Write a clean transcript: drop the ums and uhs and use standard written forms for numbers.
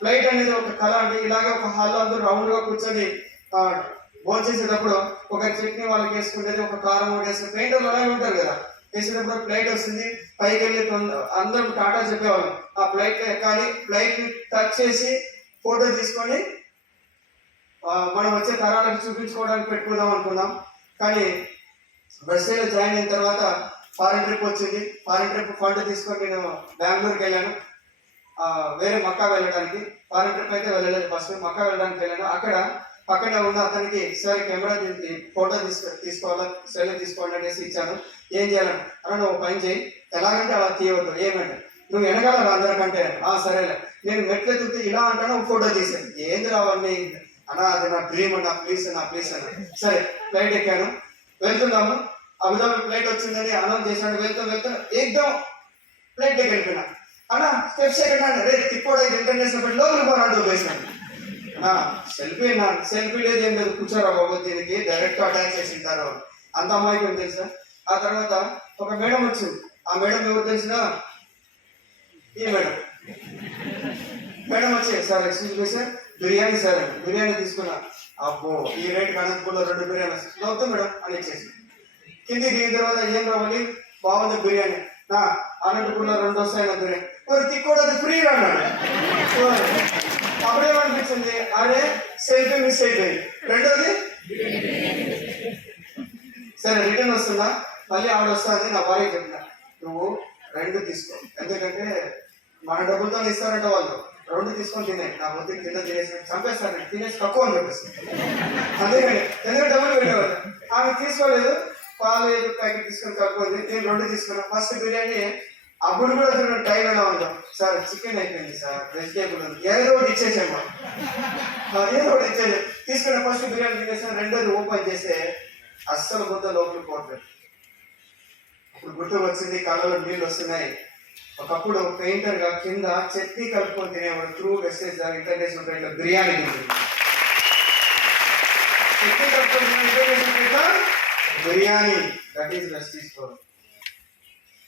Flight అనేది ఒక కళ అండి. ఇలాగే ఒక హాల్లో అందరూ రౌండ్ గా కూర్చొని భోజనం చేసేటప్పుడు ఒక చట్నీ వాళ్ళకి వేసుకుంటేది, ఒక కారం ఒకటి వేసుకుని పెయింటర్లు అలాగే ఉంటారు కదా, వేసేటప్పుడు ఫ్లైట్ వస్తుంది పైకి వెళ్ళి అందరూ టాటా చెప్పేవాళ్ళం. ఆ ఫ్లైట్ లో ఎక్కాలి, ఫ్లైట్ టచ్ చేసి ఫోటో తీసుకొని మనం వచ్చే తరాలకు చూపించుకోవడానికి పెట్టుకుందాం అనుకున్నాం. కానీ బస్సులో జాయిన్ అయిన తర్వాత ఫారెన్ ట్రిప్ వచ్చింది. ఫారెన్ ట్రిప్ ఫండ్ తీసుకొని నేను బెంగళూరుకి వెళ్ళాను, వేరే మక్కా వెళ్ళడానికి. ఫారెన్ ట్రిప్ అయితే వెళ్ళలేదు, ఫస్ట్ మక్కా వెళ్ళడానికి వెళ్ళాను. అక్కడ పక్కనే ఉన్న అతనికి సార్ కెమెరా ఫోటో తీసుకోవాలా, సెల్ తీసుకోండి అనేసి ఇచ్చాను. ఏం చేయాలని అలా, నువ్వు పని చేయి, ఎలాగంటే అలా తీయవద్దు, ఏమంటే నువ్వు వెనకాల అందరికంటే సరేలే, నేను మెట్లు ఎత్తుకుతే ఇలా అంటాను, ఫోటో తీసాను. ఏంది రావన్నీ అన్నా, అది నా డ్రీమ్ అన్నా, ప్లీజ్ అన్న. సరే ఫ్లైట్ ఎక్కాను, వెళ్తున్నాము. అబుదాబి ఫ్లైట్ వచ్చిందని అనౌన్స్ చేశాడు. వెళ్తా ఏకదం ఫ్లైట్ దగ్గర వెళ్ళిపోయినా. అన్నా స్టెప్స్ ఎక్కడ రే తిప్పోడైతే ఇంటర్నేషనల్ లోపలికి పోరాడు వేసినాను. సెల్ఫీ లేదు, ఏం లేదు, కూర్చోరా బాబు, దీనికి డైరెక్ట్ అటాచ్ చేసి ఉంటారు. అంత అమ్మాయికి తెలుసా. ఆ తర్వాత ఒక మేడం వచ్చింది. ఆ మేడం ఎవరు తెలిసిన, ఈ మేడం వచ్చి sir excuse me sir, biryani sir అని బిర్యానీ తీసుకున్నా. అబ్బో ఈ రేట్ అనంతపూర్లో 2 బిర్యానీ నవ్వుతాం మేడం అని ఇచ్చేసి కిందికి దిగిన తర్వాత ఏం రావాలి, బాగుంది బిర్యానీ, నా అనంతపూర్లో 2 వస్తాయన్న బిర్యానీ, మరి తిక్కోడు అది ఫ్రీ అన్నాడు. అప్పుడేమనిపించింది, అరే సెల్ఫీ మిస్ అయిపోయింది. రెండోది సరే రిటర్న్ వస్తుందా, మళ్ళీ ఆవిడ వస్తుంది. నా భార్య చెప్పిన, నువ్వు 2 తీసుకో, ఎందుకంటే మన డబ్బులతో ఇస్తారంట వాళ్ళు, 2 తీసుకొని తిన్నాయి, నా వద్ద కింద తినేసి చంపేస్తాను, తినేసి తక్కువ అని చెప్పేసి. అందుకని ఎందుకంటే డబ్బులు పెట్టేవాళ్ళు. ఆమె తీసుకోలేదు, పాలు ప్యాకెట్ తీసుకొని కలుపుకుంది. నేను 2 తీసుకున్నాను. ఫస్ట్ బిర్యానీ అప్పుడు కూడా అసలు టైం ఎలా ఉందాం సార్, చికెన్ అయిపోయింది సార్, వెజిటేబుల్ ఉంది, ఏదో ఒకటి ఇచ్చేసాము, ఏదో ఒకటి ఇచ్చేది. తీసుకున్న ఫస్ట్ బిర్యానీ తినేసాను. రెండోది ఓపెన్ చేస్తే అస్సలు ముద్ద లోపలికి పోతుంది. ఇప్పుడు గుర్తు వచ్చింది, కళ్ళలో నీళ్ళు వస్తున్నాయి. ఒకప్పుడు పెయింటర్ గా కింద చట్నీ కలుపుకొని తినేవాడు. త్రూ వెస్టేజ్ ఇంటర్నేషనల్ ఫ్లైట్ లో బిర్యానీ తింటుంది. చట్నీ కలుపుకొని international flight biryani, that is wastage.